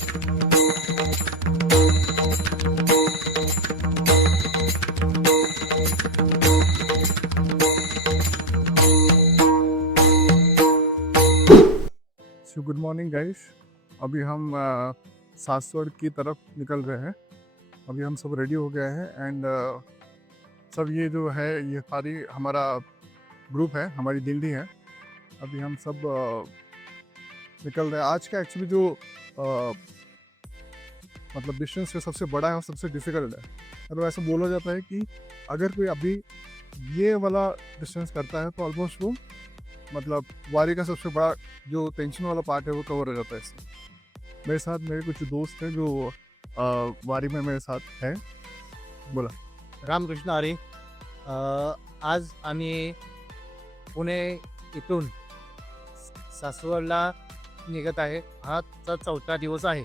So good morning guys. अभी हम सासवड़ की तरफ निकल रहे हैं। अभी हम सब रेडी हो गए हैं एंड सब ये जो है ये सारी हमारा ग्रुप है, हमारी दिल्ली है। अभी हम सब निकल रहे हैं। आज का एक्चुअली जो मतलब डिस्टेंस है सबसे बड़ा है और सबसे डिफिकल्ट है। मतलब ऐसा बोला जाता है कि अगर कोई अभी ये वाला डिस्टेंस करता है तो ऑलमोस्ट वो मतलब वारी का सबसे बड़ा जो टेंशन वाला पार्ट है वो कवर हो जाता है इससे। मेरे साथ मेरे कुछ दोस्त हैं जो वारी में मेरे साथ हैं। बोला रामकृष्ण हरी। आज आम्ही पुणे इथून सासवडला निघत आहे. हाचा 4था दिवस आहे.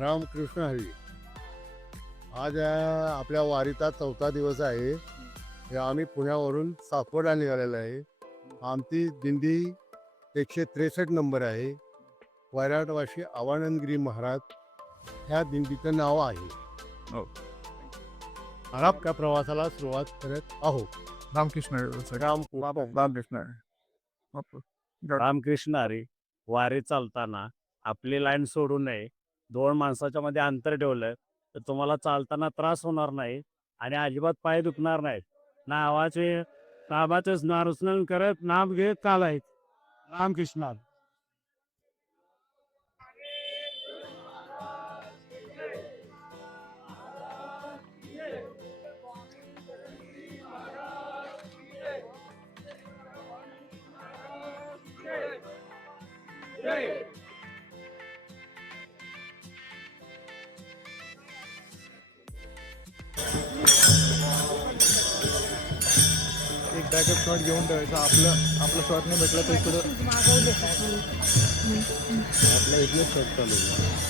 रामकृष्ण हरी. आज आपल्या वारीचा 4था दिवस आहे. हे आम्ही पुण्यावरून सासवडला निघालेलो आहे. आमची दिंडी 163 नंबर आहे. वैराटवासी आवानंदगिरी महाराज ह्या दिंडीचं नाव आहे. हो. आपल्या प्रवासाला सुरुवात करत आहोत. रामकृष्ण रामकृष्ण रामकृष्ण हरी. वारी चालताना आपली लाईन सोडू नये. 2 माणसाच्या मध्ये अंतर ठेवलं तर तुम्हाला चालताना त्रास होणार नाही आणि अजिबात पाय दुखणार नाहीत. नामाचे स्मरण करत नाम घेत चालायचं. रामकृष्ण हरी. एक बॅकअप शॉट घेऊन ठेवायचा. आपलं शॉट नाही भेटलं तर इकडं आपला इथलेच शॉट चालू आहे.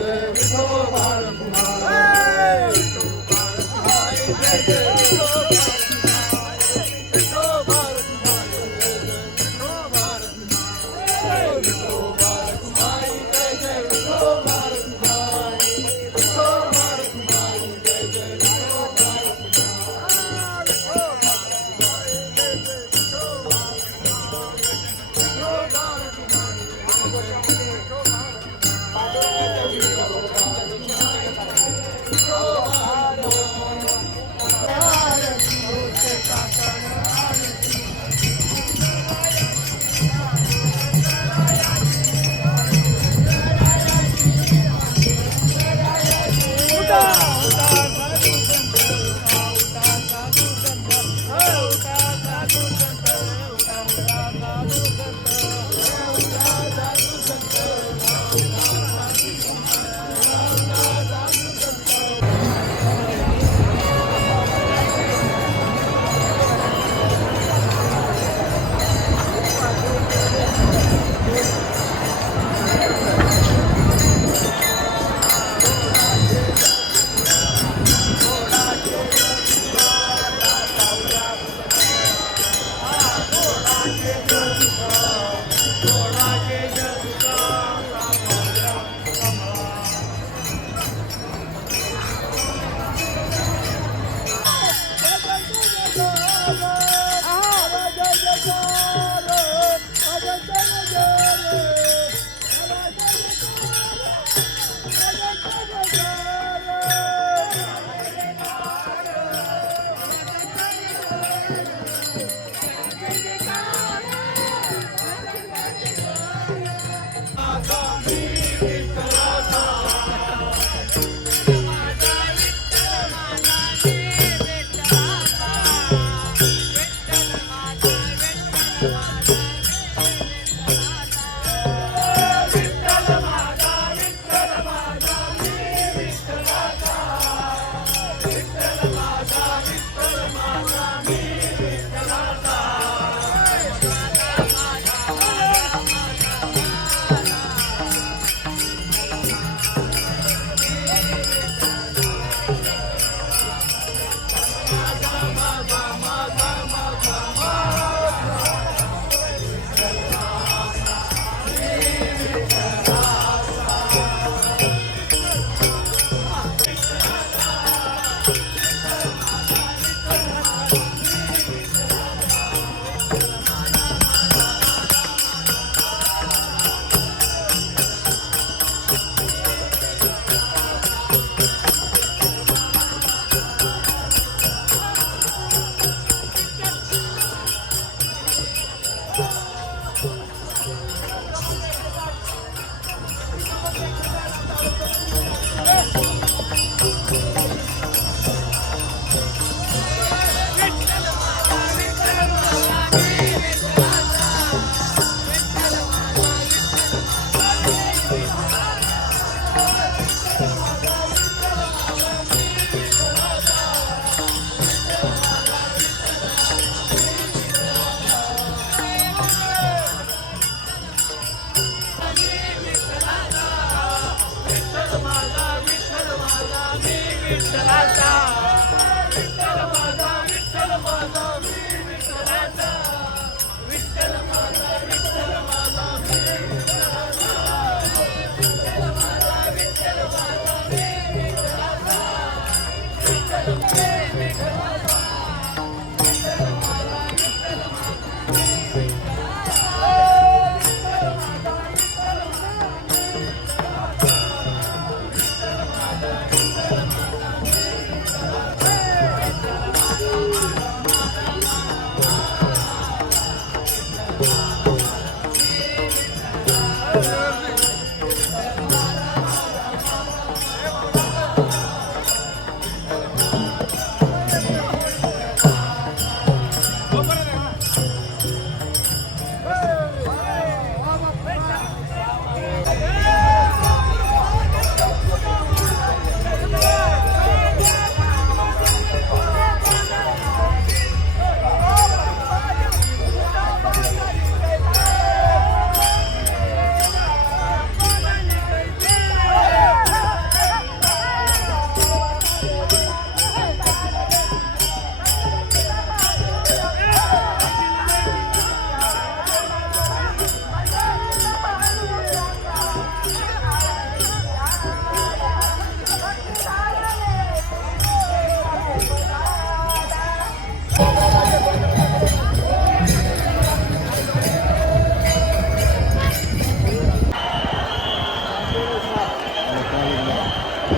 विठो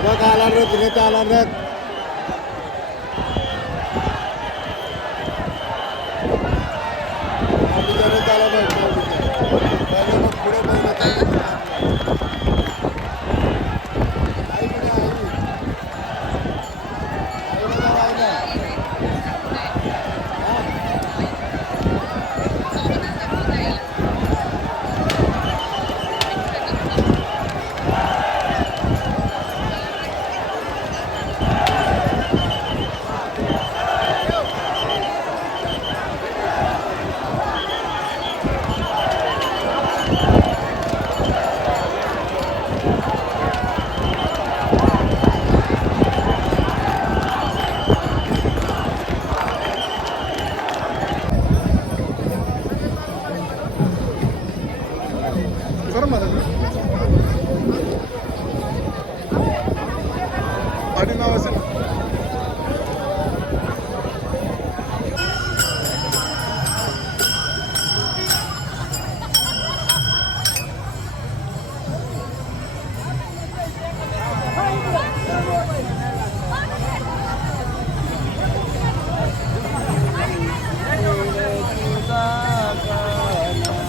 बघ आला रथ रथ आला रथ माऊलीचा रथ आला बघ माऊलीचा. पहिले बघ पुढे बघ रथ आहे. आई कुठे आहे? आईला जाऊ आईला. सर मला पाठी नाव असेल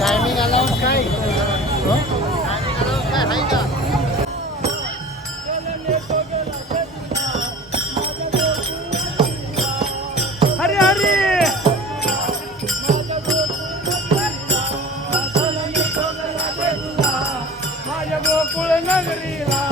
टायमिंग अलाउन्स काय टायमिंग अलाउन्स काय आहे का हरे हरे माझ्या गोकुळ नगरीला